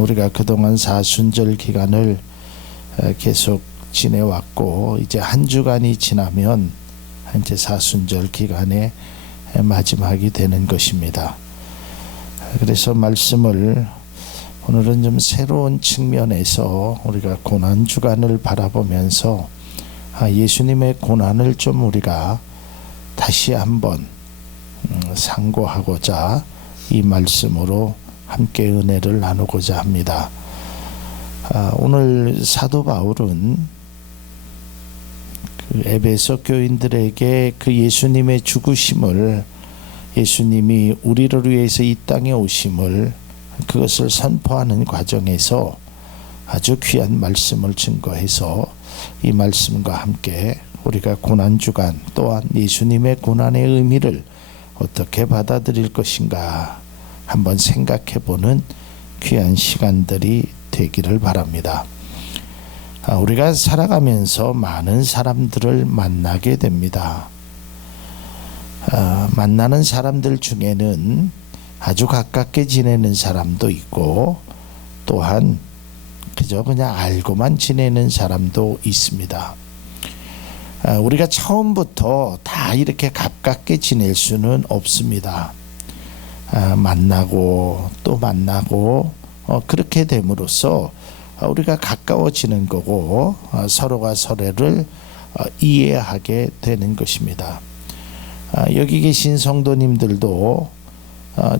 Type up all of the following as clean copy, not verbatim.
우리가 그동안 사순절 기간을 계속 지내왔고, 이제 한 주간이 지나면 이제 사순절 기간의 마지막이 되는 것입니다. 그래서 말씀을 오늘은 좀 새로운 측면에서 우리가 고난 주간을 바라보면서 예수님의 고난을 좀 우리가 다시 한번 상고하고자 이 말씀으로 함께 은혜를 나누고자 합니다. 오늘 사도 바울은 그 에베소 교인들에게 그 예수님의 죽으심을, 예수님이 우리를 위해서 이 땅에 오심을, 그것을 선포하는 과정에서 아주 귀한 말씀을 증거해서 이 말씀과 함께 우리가 고난주간 또한 예수님의 고난의 의미를 어떻게 받아들일 것인가 한번 생각해보는 귀한 시간들이 되기를 바랍니다. 우리가 살아가면서 많은 사람들을 만나게 됩니다. 만나는 사람들 중에는 아주 가깝게 지내는 사람도 있고, 또한 그저 그냥 알고만 지내는 사람도 있습니다. 우리가 처음부터 다 이렇게 가깝게 지낼 수는 없습니다. 만나고 또 만나고 그렇게 됨으로써 우리가 가까워지는 거고, 서로가 서로를 이해하게 되는 것입니다. 여기 계신 성도님들도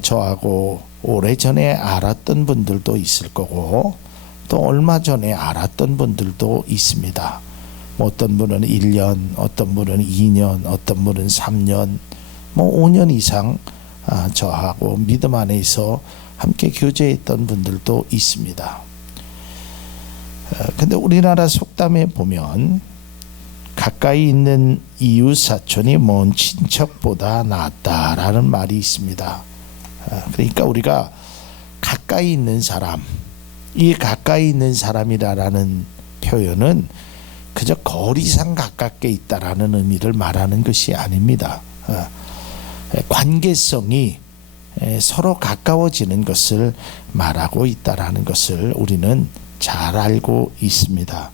저하고 오래전에 알았던 분들도 있을 거고, 또 얼마 전에 알았던 분들도 있습니다. 어떤 분은 1년, 어떤 분은 2년, 어떤 분은 3년, 5년 이상 저하고 믿음 안에서 함께 교제했던 분들도 있습니다. 근데 우리나라 속담에 보면 가까이 있는 이웃 사촌이 먼 친척보다 낫다라는 말이 있습니다. 그러니까 우리가 가까이 있는 사람, 이 가까이 있는 사람이라는 표현은 그저 거리상 가깝게 있다라는 의미를 말하는 것이 아닙니다. 관계성이 서로 가까워지는 것을 말하고 있다라는 것을 우리는 잘 알고 있습니다.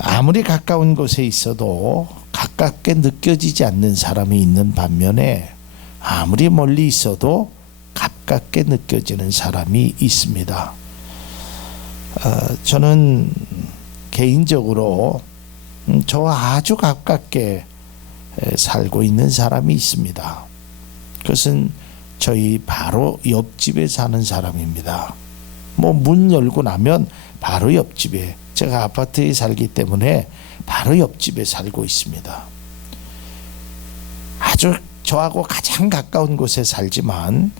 아무리 가까운 곳에 있어도 가깝게 느껴지지 않는 사람이 있는 반면에, 아무리 멀리 있어도 가깝게 느껴지는 사람이 있습니다. 저는 개인적으로 저와 아주 가깝게 살고 있는 사람이 있습니다. 그것은 저희 바로 옆집에 사는 사람입니다. 문 열고 나면 바로 옆집에, 제가 아파트에 살기 때문에 바로 옆집에 살고 있습니다. 아주 저하고 가장 가까운 곳에 살지만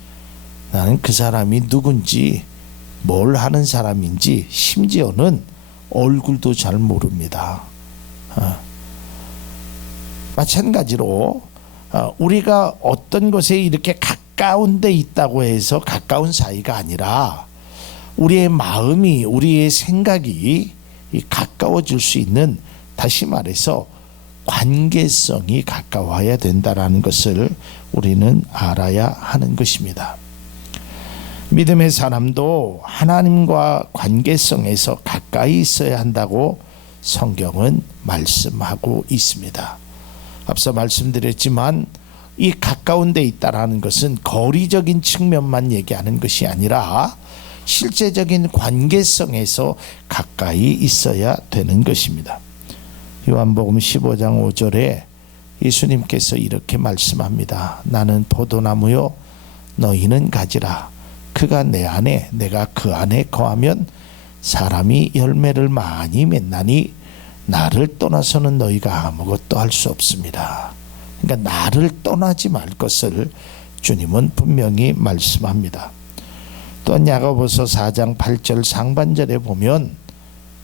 나는 그 사람이 누군지, 뭘 하는 사람인지, 심지어는 얼굴도 잘 모릅니다. 마찬가지로 우리가 어떤 곳에 이렇게 가까운 데 있다고 해서 가까운 사이가 아니라, 우리의 마음이, 우리의 생각이 가까워질 수 있는, 다시 말해서 관계성이 가까워야 된다는 것을 우리는 알아야 하는 것입니다. 믿음의 사람도 하나님과 관계성에서 가까이 있어야 한다고 성경은 말씀하고 있습니다. 앞서 말씀드렸지만 이 가까운 데 있다라는 것은 거리적인 측면만 얘기하는 것이 아니라 실제적인 관계성에서 가까이 있어야 되는 것입니다. 요한복음 15장 5절에 예수님께서 이렇게 말씀합니다. 나는 포도나무요, 너희는 가지라. 그가 내 안에, 내가 그 안에 거하면 사람이 열매를 많이 맺나니 나를 떠나서는 너희가 아무것도 할 수 없습니다. 그러니까 나를 떠나지 말 것을 주님은 분명히 말씀합니다. 또한 야고보서 4장 8절 상반절에 보면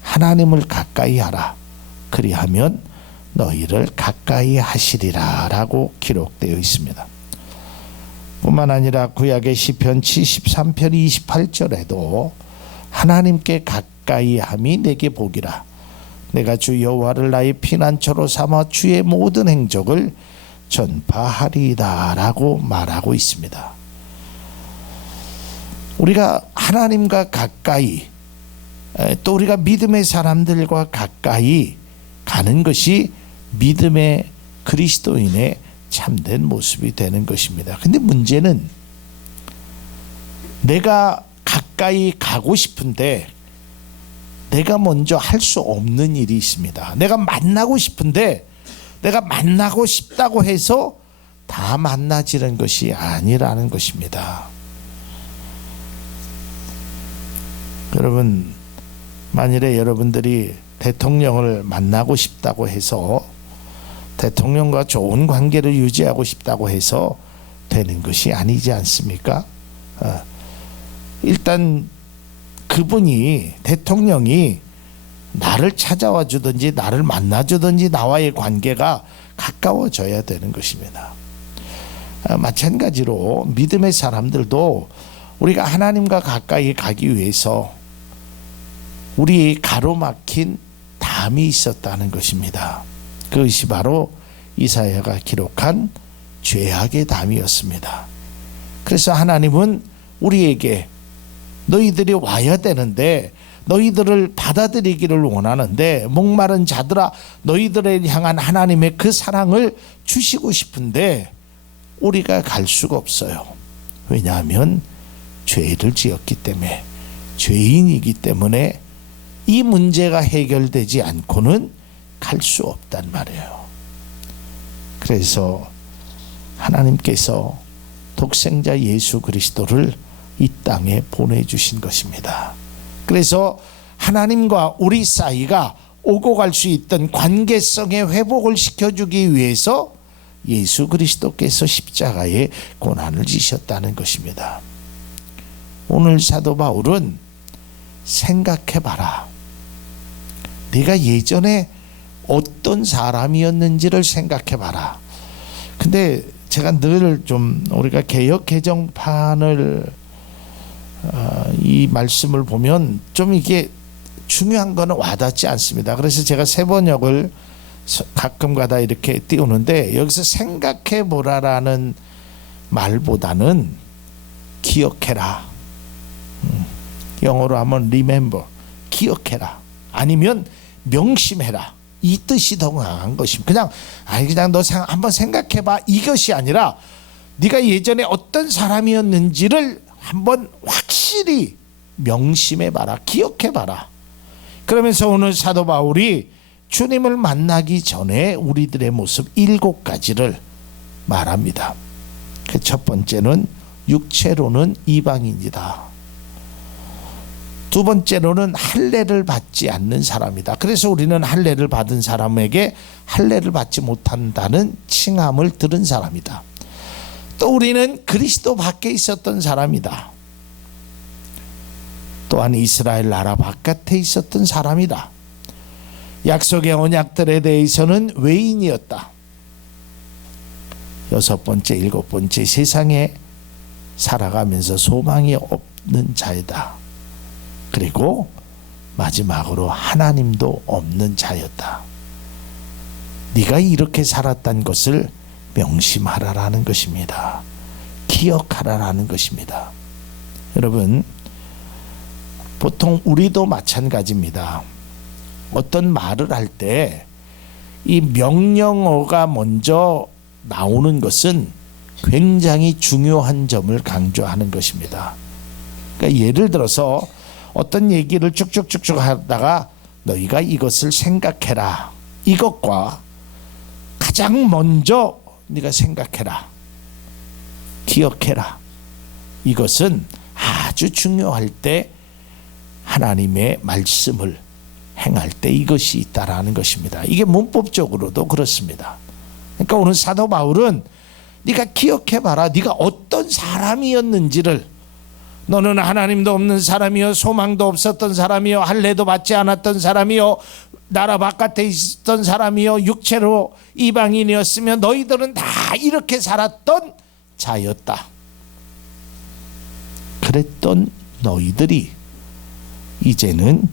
하나님을 가까이 하라, 그리하면 너희를 가까이 하시리라 라고 기록되어 있습니다. 뿐만 아니라 구약의 시편 73편 28절에도 하나님께 가까이 함이 내게 복이라, 내가 주 여호와를 나의 피난처로 삼아 주의 모든 행적을 전파하리이다 라고 말하고 있습니다. 우리가 하나님과 가까이, 또 우리가 믿음의 사람들과 가까이 가는 것이 믿음의 그리스도인의 참된 모습이 되는 것입니다. 근데 문제는 내가 가까이 가고 싶은데 내가 먼저 할 수 없는 일이 있습니다. 내가 만나고 싶은데 내가 만나고 싶다고 해서 다 만나지는 것이 아니라는 것입니다. 여러분, 만일에 여러분들이 대통령을 만나고 싶다고 해서 대통령과 좋은 관계를 유지하고 싶다고 해서 되는 것이 아니지 않습니까? 일단 그분이, 대통령이 나를 찾아와 주든지 나를 만나 주든지 나와의 관계가 가까워져야 되는 것입니다. 마찬가지로 믿음의 사람들도 우리가 하나님과 가까이 가기 위해서 우리 가로막힌 담이 있었다는 것입니다. 그것이 바로 이사야가 기록한 죄악의 담이었습니다. 그래서 하나님은 우리에게 너희들이 와야 되는데, 너희들을 받아들이기를 원하는데, 목마른 자들아 너희들을 향한 하나님의 그 사랑을 주시고 싶은데 우리가 갈 수가 없어요. 왜냐하면 죄를 지었기 때문에, 죄인이기 때문에 이 문제가 해결되지 않고는 갈 수 없단 말이에요. 그래서 하나님께서 독생자 예수 그리스도를 이 땅에 보내주신 것입니다. 그래서 하나님과 우리 사이가 오고 갈 수 있던 관계성의 회복을 시켜주기 위해서 예수 그리스도께서 십자가에 고난을 지셨다는 것입니다. 오늘 사도 바울은 생각해봐라. 네가 예전에 어떤 사람이었는지를 생각해봐라. 근데 제가 늘 좀 우리가 개역 개정판을 이 말씀을 보면 좀 이게 중요한 거는 와닿지 않습니다. 그래서 제가 새 번역을 가끔가다 이렇게 띄우는데, 여기서 생각해 보라라는 말보다는 기억해라, 영어로 하면 remember, 기억해라, 아니면 명심해라, 이 뜻이 더 강한 것입니다. 그냥 너 한번 생각해봐, 이것이 아니라 네가 예전에 어떤 사람이었는지를 한번 확실히 명심해봐라, 기억해봐라. 그러면서 오늘 사도 바울이 주님을 만나기 전에 우리들의 모습 7가지를 말합니다. 그 첫 번째는 육체로는 이방인이다. 두 번째로는 할례를 받지 않는 사람이다. 그래서 우리는 할례를 받은 사람에게 할례를 받지 못한다는 칭함을 들은 사람이다. 또 우리는 그리스도 밖에 있었던 사람이다. 또한 이스라엘 나라 바깥에 있었던 사람이다. 약속의 언약들에 대해서는 외인이었다. 여섯 번째, 일곱 번째, 세상에 살아가면서 소망이 없는 자이다. 그리고 마지막으로 하나님도 없는 자였다. 네가 이렇게 살았던 것을 명심하라라는 것입니다. 기억하라라는 것입니다. 여러분, 보통 우리도 마찬가지입니다. 어떤 말을 할 때 이 명령어가 먼저 나오는 것은 굉장히 중요한 점을 강조하는 것입니다. 그러니까 예를 들어서 어떤 얘기를 쭉쭉쭉쭉 하다가 너희가 이것을 생각해라, 이것과 가장 먼저 네가 생각해라, 기억해라, 이것은 아주 중요할 때 하나님의 말씀을 행할 때 이것이 있다라는 것입니다. 이게 문법적으로도 그렇습니다. 그러니까 오늘 사도 바울은 네가 기억해봐라, 네가 어떤 사람이었는지를. 너는 하나님도 없는 사람이요, 소망도 없었던 사람이요, 할례도 받지 않았던 사람이요, 나라 바깥에 있었던 사람이요, 육체로 이방인이었으며 너희들은 다 이렇게 살았던 자였다. 그랬던 너희들이 이제는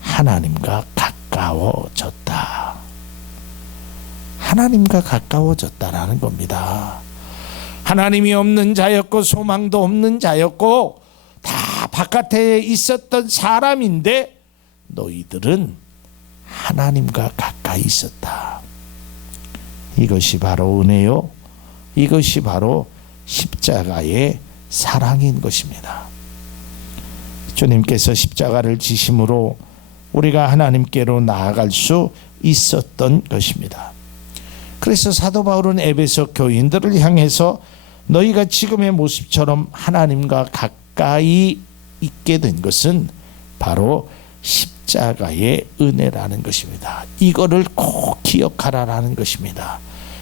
하나님과 가까워졌다. 하나님과 가까워졌다라는 겁니다. 하나님이 없는 자였고 소망도 없는 자였고 다 바깥에 있었던 사람인데 너희들은 하나님과 가까이 있었다. 이것이 바로 은혜요. 이것이 바로 십자가의 사랑인 것입니다. 주님께서 십자가를 지심으로 우리가 하나님께로 나아갈 수 있었던 것입니다. 그래서 사도 바울은 에베소 교인들을 향해서 너희가 지금의 모습처럼 하나님과 가까이 있게 된 것은 바로 십자가의 은혜라는 것입니다. 이거를 꼭 기억하라라는 것입니다.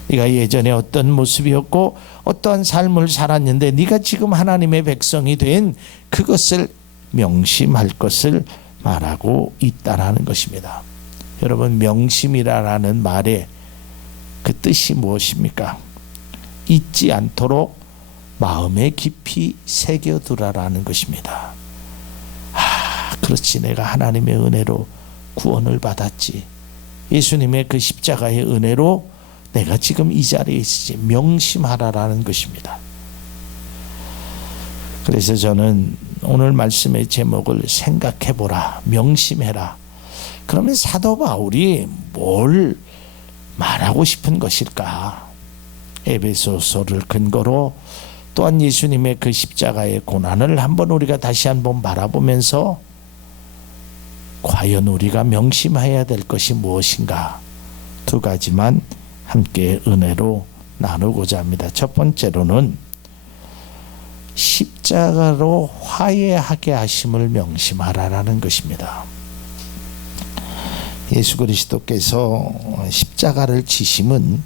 네가 예전에 어떤 모습이었고 어떠한 삶을 살았는데 네가 지금 하나님의 백성이 된 그것을 명심할 것을 말하고 있다라는 것입니다. 여러분, 명심이라는 말의 그 뜻이 무엇입니까? 잊지 않도록 마음에 깊이 새겨두라라는 것입니다. 그렇지, 내가 하나님의 은혜로 구원을 받았지. 예수님의 그 십자가의 은혜로 내가 지금 이 자리에 있지. 명심하라라는 것입니다. 그래서 저는 오늘 말씀의 제목을 생각해보라, 명심해라. 그러면 사도 바울이 뭘 말하고 싶은 것일까? 에베소서를 근거로 또한 예수님의 그 십자가의 고난을 한번 우리가 다시 한번 바라보면서 과연 우리가 명심해야 될 것이 무엇인가? 두 가지만 함께 은혜로 나누고자 합니다. 첫 번째로는 십자가로 화해하게 하심을 명심하라라는 것입니다. 예수 그리스도께서 십자가를 지심은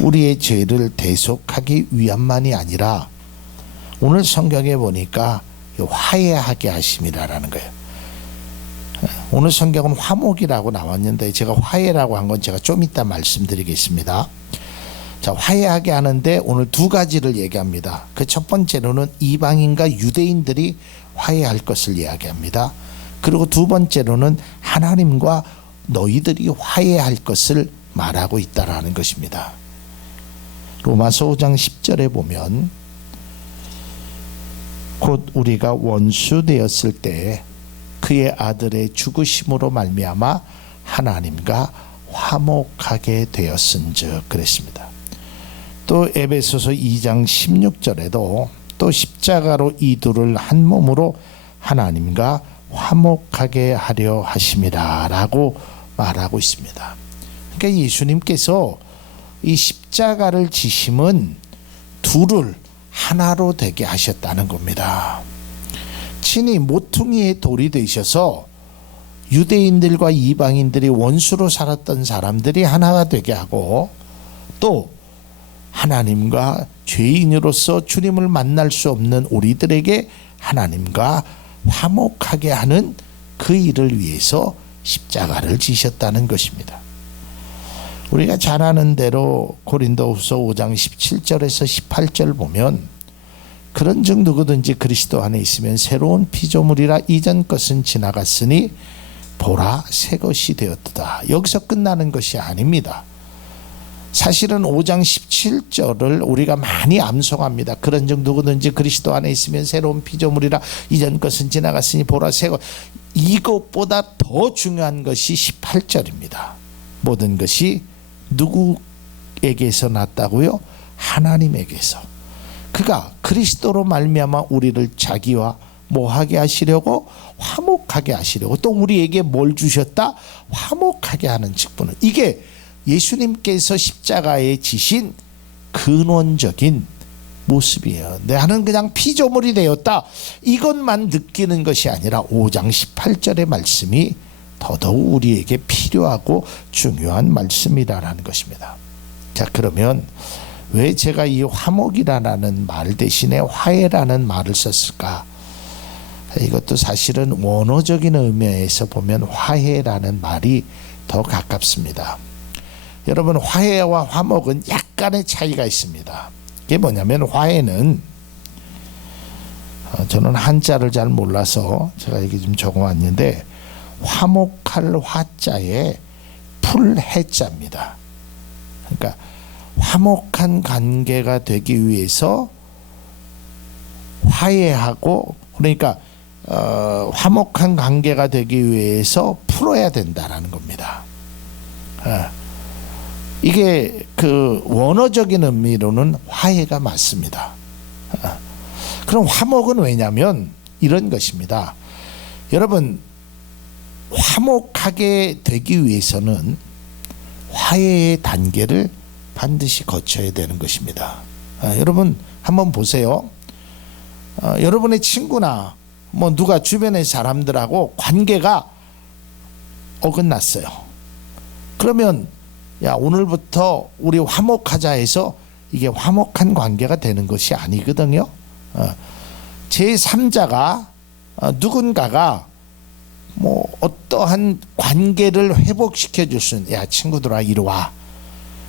우리의 죄를 대속하기 위함만이 아니라 오늘 성경에 보니까 화해하게 하심이라는 거예요. 오늘 성경은 화목이라고 나왔는데 제가 화해라고 한 건 제가 좀 이따 말씀드리겠습니다. 자, 화해하게 하는데 오늘 두 가지를 얘기합니다. 그 첫 번째로는 이방인과 유대인들이 화해할 것을 이야기합니다. 그리고 두 번째로는 하나님과 너희들이 화해할 것을 말하고 있다라는 것입니다. 로마서 5장 10절에 보면 곧 우리가 원수 되었을 때 그의 아들의 죽으심으로 말미암아 하나님과 화목하게 되었은즉 그랬습니다. 또 에베소서 2장 16절에도 또 십자가로 이 둘을 한 몸으로 하나님과 화목하게 하려 하심이라 라고 말하고 있습니다. 그러니까 예수님께서 이 십자가를 지심은 둘을 하나로 되게 하셨다는 겁니다. 친히 모퉁이의 돌이 되셔서 유대인들과 이방인들이 원수로 살았던 사람들이 하나가 되게 하고 또 하나님과 죄인으로서 주님을 만날 수 없는 우리들에게 하나님과 화목하게 하는 그 일을 위해서 십자가를 지셨다는 것입니다. 우리가 잘 아는 대로 고린도후서 5장 17절에서 18절 보면 그런즉 누구든지 그리스도 안에 있으면 새로운 피조물이라 이전 것은 지나갔으니 보라 새 것이 되었도다. 여기서 끝나는 것이 아닙니다. 사실은 5장 17절을 우리가 많이 암송합니다. 그런즉 누구든지 그리스도 안에 있으면 새로운 피조물이라 이전 것은 지나갔으니 보라 새 것. 이것보다 더 중요한 것이 18절입니다. 모든 것이 누구에게서 났다고요? 하나님에게서. 그가 그리스도로 말미암아 우리를 자기와 뭐하게 하시려고? 화목하게 하시려고. 또 우리에게 뭘 주셨다? 화목하게 하는 직분을. 이게 예수님께서 십자가에 지신 근원적인 모습이에요. 나는 그냥 피조물이 되었다. 이것만 느끼는 것이 아니라 5장 18절의 말씀이 더더욱 우리에게 필요하고 중요한 말씀이라는 것입니다. 자, 그러면 왜 제가 이 화목이라는 말 대신에 화해라는 말을 썼을까? 이것도 사실은 원어적인 의미에서 보면 화해라는 말이 더 가깝습니다. 여러분, 화해와 화목은 약간의 차이가 있습니다. 이게 뭐냐면 화해는 저는 한자를 잘 몰라서 제가 여기 좀 적어왔는데 화목할 화자에 풀해자입니다. 그러니까 화목한 관계가 되기 위해서 화해하고 그러니까 화목한 관계가 되기 위해서 풀어야 된다라는 겁니다. 이게 그 원어적인 의미로는 화해가 맞습니다. 그럼 화목은 왜냐면 이런 것입니다. 여러분, 화목하게 되기 위해서는 화해의 단계를 반드시 거쳐야 되는 것입니다. 여러분 한번 보세요. 여러분의 친구나 뭐 누가 주변의 사람들하고 관계가 어긋났어요. 그러면 야, 오늘부터 우리 화목하자 해서 이게 화목한 관계가 되는 것이 아니거든요. 제3자가 누군가가 뭐 어떠한 관계를 회복시켜 줄 수 있는, 야 친구들아 이리 와.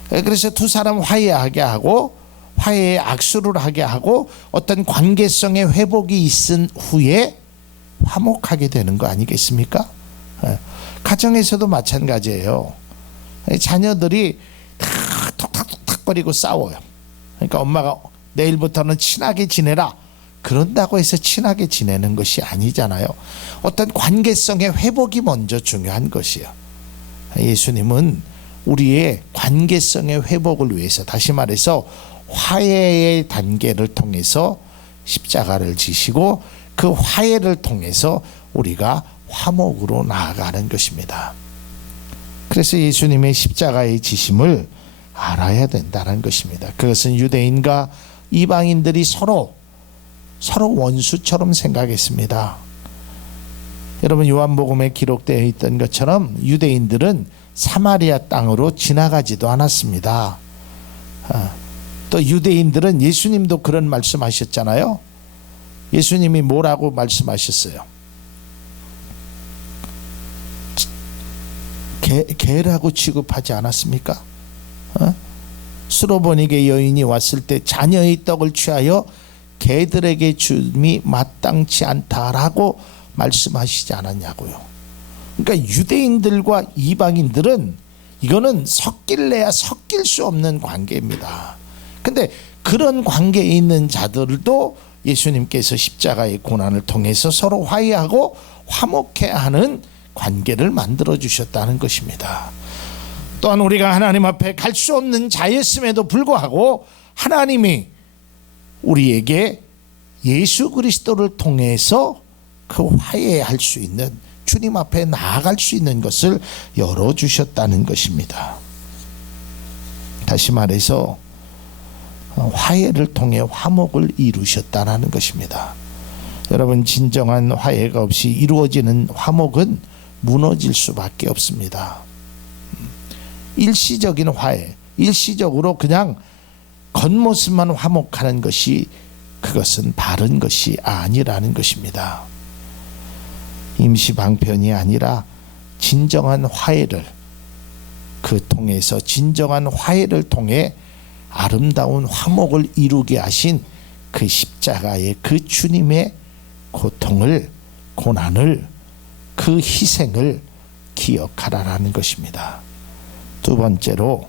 그래서 두 사람 화해하게 하고 화해의 악수를 하게 하고 어떤 관계성의 회복이 있은 후에 화목하게 되는 거 아니겠습니까? 가정에서도 마찬가지예요. 자녀들이 다 톡탁톡탁거리고 싸워요. 그러니까 엄마가 내일부터는 친하게 지내라 그런다고 해서 친하게 지내는 것이 아니잖아요. 어떤 관계성의 회복이 먼저 중요한 것이에요. 예수님은 우리의 관계성의 회복을 위해서, 다시 말해서 화해의 단계를 통해서 십자가를 지시고 그 화해를 통해서 우리가 화목으로 나아가는 것입니다. 그래서 예수님의 십자가의 지심을 알아야 된다는 것입니다. 그것은 유대인과 이방인들이 서로 원수처럼 생각했습니다. 여러분 요한복음에 기록되어 있던 것처럼 유대인들은 사마리아 땅으로 지나가지도 않았습니다. 또 유대인들은, 예수님도 그런 말씀하셨잖아요. 예수님이 뭐라고 말씀하셨어요? 개라고 취급하지 않았습니까? 수로보니게 여인이 왔을 때 자녀의 떡을 취하여 개들에게 줌이 마땅치 않다라고 말씀하시지 않았냐고요. 그러니까 유대인들과 이방인들은 이거는 섞일래야 섞일 수 없는 관계입니다. 근데 그런 관계에 있는 자들도 예수님께서 십자가의 고난을 통해서 서로 화해하고 화목해야 하는 관계를 만들어 주셨다는 것입니다. 또한 우리가 하나님 앞에 갈 수 없는 자였음에도 불구하고 하나님이 우리에게 예수 그리스도를 통해서 그 화해할 수 있는, 주님 앞에 나아갈 수 있는 것을 열어주셨다는 것입니다. 다시 말해서 화해를 통해 화목을 이루셨다는 것입니다. 여러분, 진정한 화해가 없이 이루어지는 화목은 무너질 수밖에 없습니다. 일시적인 화해, 일시적으로 그냥 겉모습만 화목하는 것이, 그것은 바른 것이 아니라는 것입니다. 임시 방편이 아니라 진정한 화해를, 그 통해서 진정한 화해를 통해 아름다운 화목을 이루게 하신 그 십자가의 그 주님의 고통을, 고난을, 그 희생을 기억하라라는 것입니다. 두 번째로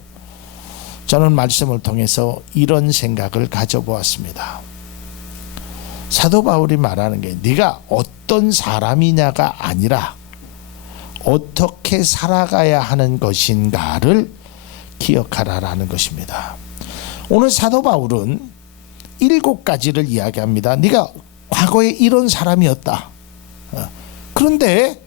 저는 말씀을 통해서 이런 생각을 가져보았습니다. 사도 바울이 말하는 게 네가 어떤 사람이냐가 아니라 어떻게 살아가야 하는 것인가를 기억하라라는 것입니다. 오늘 사도 바울은 7가지를 이야기합니다. 네가 과거에 이런 사람이었다. 그런데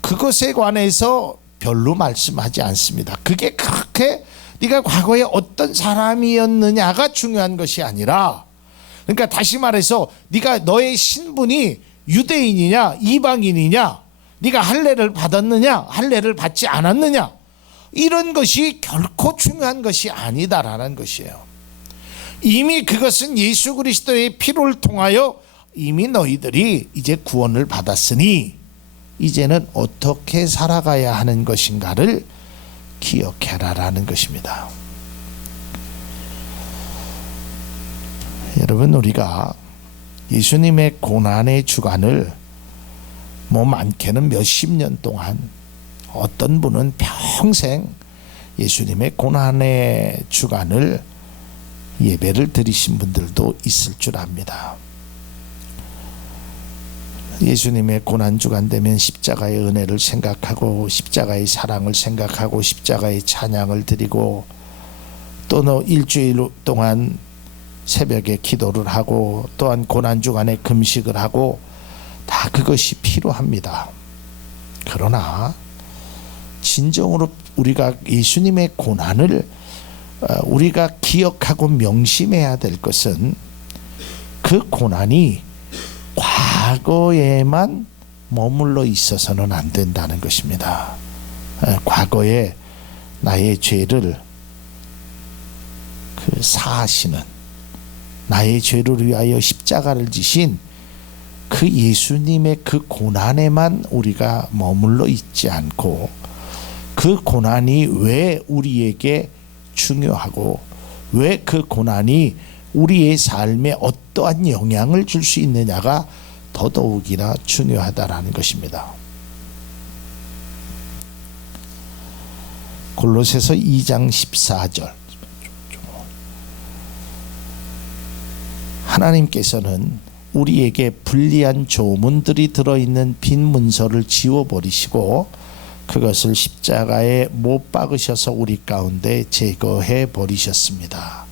그것에 관해서 별로 말씀하지 않습니다. 그게 그렇게 네가 과거에 어떤 사람이었느냐가 중요한 것이 아니라, 그러니까 다시 말해서 네가 너의 신분이 유대인이냐 이방인이냐, 네가 할례를 받았느냐 할례를 받지 않았느냐, 이런 것이 결코 중요한 것이 아니다라는 것이에요. 이미 그것은 예수 그리스도의 피를 통하여 이미 너희들이 이제 구원을 받았으니 이제는 어떻게 살아가야 하는 것인가를 기억해라라는 것입니다. 여러분, 우리가 예수님의 고난의 주간을 뭐 많게는 몇십 년 동안, 어떤 분은 평생 예수님의 고난의 주간을 예배를 드리신 분들도 있을 줄 압니다. 예수님의 고난주간 되면 십자가의 은혜를 생각하고 십자가의 사랑을 생각하고 십자가의 찬양을 드리고 또 일주일 동안 새벽에 기도를 하고 또한 고난주간에 금식을 하고 다 그것이 필요합니다. 그러나 진정으로 우리가 예수님의 고난을 우리가 기억하고 명심해야 될 것은 그 고난이 과거에만 머물러 있어서는 안 된다는 것입니다. 과거에 나의 죄를 사하시는, 나의 죄를 위하여 십자가를 지신 그 예수님의 그 고난에만 우리가 머물러 있지 않고 그 고난이 왜 우리에게 중요하고 왜 그 고난이 우리의 삶에 어떠한 영향을 줄 수 있느냐가 더더욱이나 중요하다라는 것입니다. 골로새서 2장 14절, 하나님께서는 우리에게 불리한 조문들이 들어있는 빈 문서를 지워버리시고 그것을 십자가에 못 박으셔서 우리 가운데 제거해 버리셨습니다.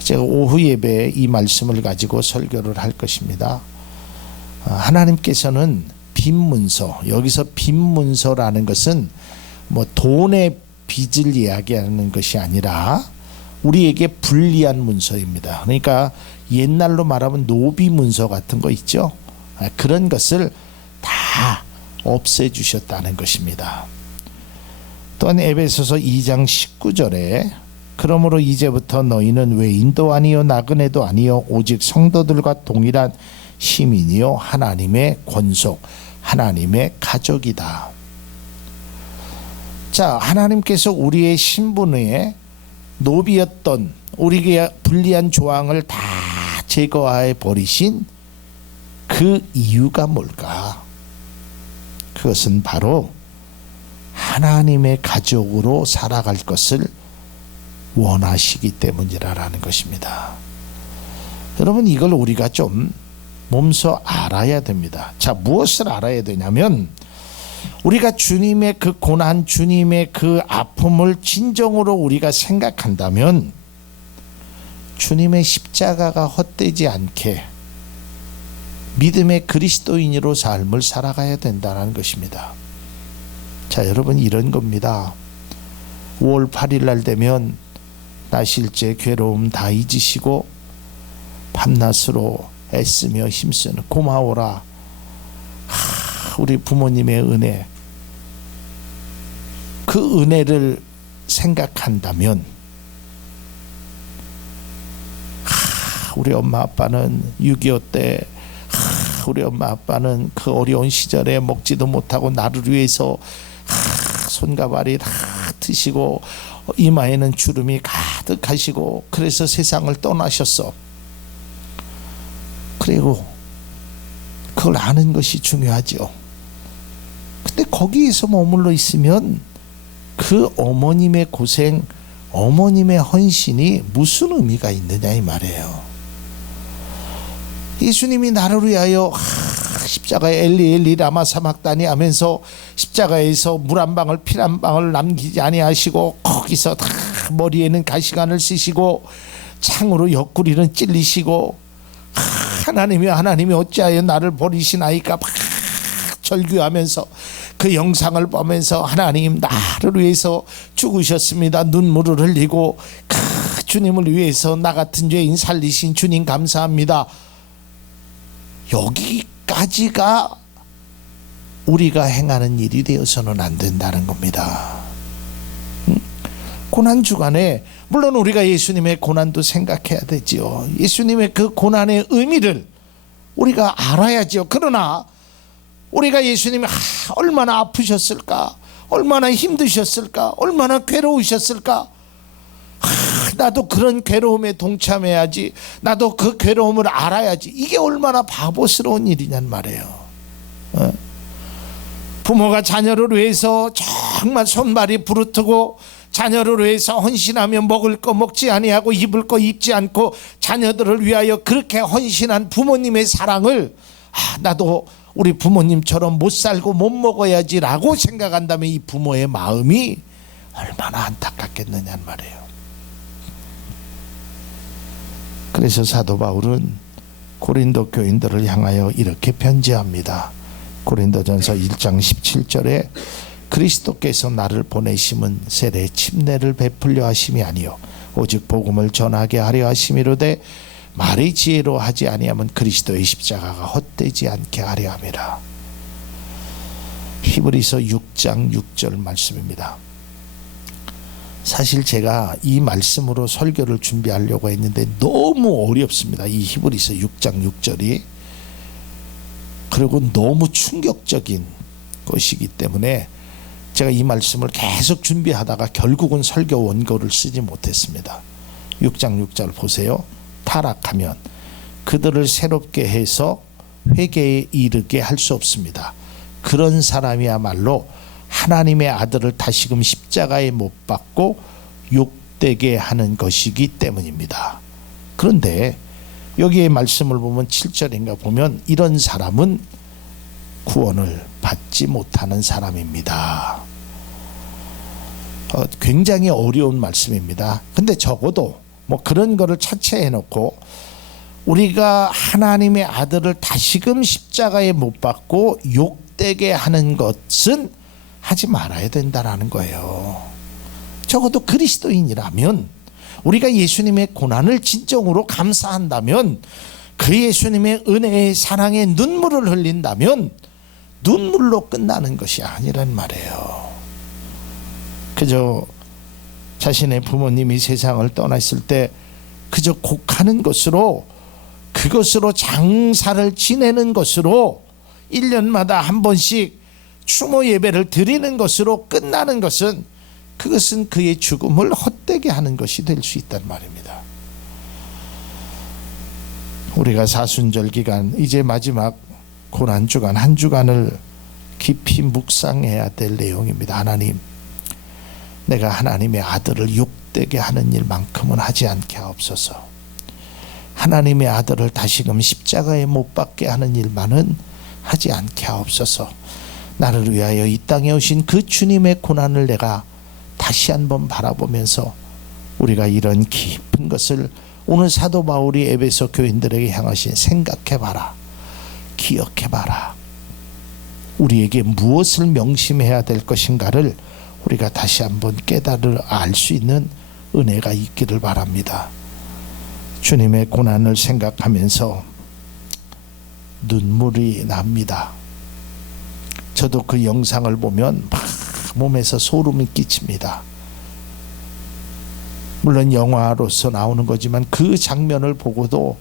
제가 오후 예배에 이 말씀을 가지고 설교를 할 것입니다. 하나님께서는 빈 문서, 여기서 빈 문서라는 것은 뭐 돈의 빚을 이야기하는 것이 아니라 우리에게 불리한 문서입니다. 그러니까 옛날로 말하면 노비 문서 같은 거 있죠. 그런 것을 다 없애주셨다는 것입니다. 또한 에베소서 2장 19절에 그러므로 이제부터 너희는 외인도 아니요 나그네도 아니요 오직 성도들과 동일한 시민이요 하나님의 권속, 하나님의 가족이다. 자, 하나님께서 우리의 신분에 노비였던 우리에게 불리한 조항을 다 제거해 버리신 그 이유가 뭘까? 그것은 바로 하나님의 가족으로 살아갈 것을 원하시기 때문이라는 것입니다. 여러분, 이걸 우리가 좀 몸소 알아야 됩니다. 자, 무엇을 알아야 되냐면 우리가 주님의 그 고난, 주님의 그 아픔을 진정으로 우리가 생각한다면 주님의 십자가가 헛되지 않게 믿음의 그리스도인으로 삶을 살아가야 된다는 것입니다. 자, 여러분, 이런 겁니다. 5월 8일 날 되면 나실제 괴로움 다 잊으시고 밤낮으로 애쓰며 힘쓰는 고마워라. 우리 부모님의 은혜, 그 은혜를 생각한다면 우리 엄마 아빠는 6.25 때 우리 엄마 아빠는 그 어려운 시절에 먹지도 못하고 나를 위해서 손과 발이 다 트시고 이마에는 주름이 가득하시고 그래서 세상을 떠나셨어. 그리고 그걸 아는 것이 중요하죠. 근데 거기에서 머물러 있으면 그 어머님의 고생, 어머님의 헌신이 무슨 의미가 있느냐 이 말이에요. 예수님이 나를 위하여 십자가에 엘리 엘리 라마 사막다니 하면서 십자가에서 물 한 방울 피 한 방울 남기지 아니하시고 거기서 다 머리에는 가시관을 쓰시고 창으로 옆구리는 찔리시고 하나님이 어찌하여 나를 버리시나이까 막 절규하면서 그 영상을 보면서 하나님 나를 위해서 죽으셨습니다. 눈물을 흘리고 그 주님을 위해서 나 같은 죄인 살리신 주님 감사합니다. 여기까지가 우리가 행하는 일이 되어서는 안 된다는 겁니다. 고난주간에 물론 우리가 예수님의 고난도 생각해야 되지요. 예수님의 그 고난의 의미를 우리가 알아야죠. 그러나 우리가 예수님이 얼마나 아프셨을까, 얼마나 힘드셨을까, 얼마나 괴로우셨을까, 나도 그런 괴로움에 동참해야지, 나도 그 괴로움을 알아야지, 이게 얼마나 바보스러운 일이냔 말이에요. 부모가 자녀를 위해서 정말 손발이 부르트고 자녀를 위해서 헌신하며 먹을 거 먹지 아니하고 입을 거 입지 않고 자녀들을 위하여 그렇게 헌신한 부모님의 사랑을 나도 우리 부모님처럼 못 살고 못 먹어야지라고 생각한다면 이 부모의 마음이 얼마나 안타깝겠느냐는 말이에요. 그래서 사도 바울은 고린도 교인들을 향하여 이렇게 편지합니다. 고린도전서 1장 17절에 그리스도께서 나를 보내심은 세례 침례를 베풀려 하심이 아니요 오직 복음을 전하게 하려 하심이로되 말의 지혜로 하지 아니하면 그리스도의 십자가가 헛되지 않게 하려 함이라. 히브리서 6장 6절 말씀입니다. 사실 제가 이 말씀으로 설교를 준비하려고 했는데 너무 어렵습니다. 이 히브리서 6장 6절이. 그리고 너무 충격적인 것이기 때문에 제가 이 말씀을 계속 준비하다가 결국은 설교 원고를 쓰지 못했습니다. 6장 6절 보세요. 타락하면 그들을 새롭게 해서 회개에 이르게 할 수 없습니다. 그런 사람이야말로 하나님의 아들을 다시금 십자가에 못 박고 욕되게 하는 것이기 때문입니다. 그런데 여기에 말씀을 보면 7절인가 보면 이런 사람은 구원을 받지 못하는 사람입니다. 굉장히 어려운 말씀입니다. 근데 적어도 뭐 그런 거를 차치해 놓고 우리가 하나님의 아들을 다시금 십자가에 못 박고 욕되게 하는 것은 하지 말아야 된다라는 거예요. 적어도 그리스도인이라면 우리가 예수님의 고난을 진정으로 감사한다면 그 예수님의 은혜의 사랑의 눈물을 흘린다면 눈물로 끝나는 것이 아니란 말이에요. 그저 자신의 부모님이 세상을 떠났을 때 그저 곡하는 것으로 그것으로 장사를 지내는 것으로 1년마다 한 번씩 추모 예배를 드리는 것으로 끝나는 것은 그것은 그의 죽음을 헛되게 하는 것이 될 수 있단 말입니다. 우리가 사순절 기간 이제 마지막 고난주간 한 주간을 깊이 묵상해야 될 내용입니다. 하나님, 내가 하나님의 아들을 욕되게 하는 일만큼은 하지 않게 하옵소서. 하나님의 아들을 다시금 십자가에 못 박게 하는 일만은 하지 않게 하옵소서. 나를 위하여 이 땅에 오신 그 주님의 고난을 내가 다시 한번 바라보면서 우리가 이런 깊은 것을 오늘 사도 바울이 에베소 교인들에게 향하신 생각해봐라, 기억해봐라, 우리에게 무엇을 명심해야 될 것인가를 우리가 다시 한번 깨달을 알 수 있는 은혜가 있기를 바랍니다. 주님의 고난을 생각하면서 눈물이 납니다. 저도 그 영상을 보면 막 몸에서 소름이 끼칩니다. 물론 영화로서 나오는 거지만 그 장면을 보고도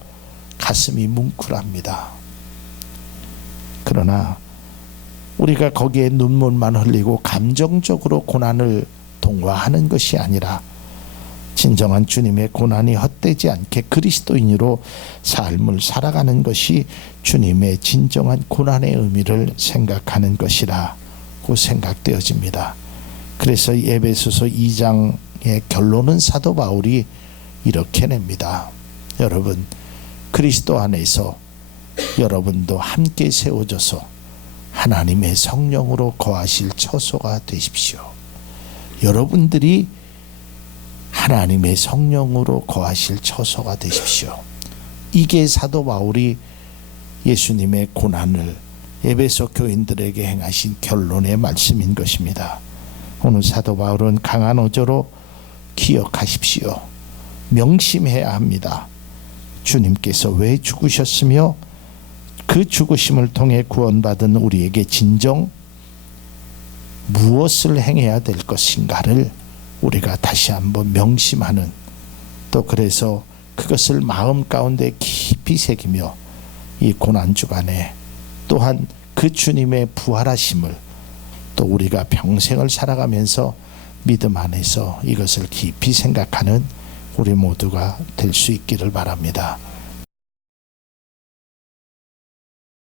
가슴이 뭉클합니다. 그러나 우리가 거기에 눈물만 흘리고 감정적으로 고난을 동화하는 것이 아니라 진정한 주님의 고난이 헛되지 않게 그리스도인으로 삶을 살아가는 것이 주님의 진정한 고난의 의미를 생각하는 것이라고 생각되어집니다. 그래서 에베소서 2장의 결론은 사도 바울이 이렇게 냅니다. 여러분, 그리스도 안에서 여러분도 함께 세워져서 하나님의 성령으로 거하실 처소가 되십시오. 여러분들이 하나님의 성령으로 거하실 처소가 되십시오. 이게 사도 바울이 예수님의 고난을 에베소 교인들에게 행하신 결론의 말씀인 것입니다. 오늘 사도 바울은 강한 어조로 기억하십시오. 명심해야 합니다. 주님께서 왜 죽으셨으며 그 죽으심을 통해 구원받은 우리에게 진정 무엇을 행해야 될 것인가를 우리가 다시 한번 명심하는, 또 그래서 그것을 마음 가운데 깊이 새기며 이 고난주간에 또한 그 주님의 부활하심을 또 우리가 평생을 살아가면서 믿음 안에서 이것을 깊이 생각하는 우리 모두가 될 수 있기를 바랍니다.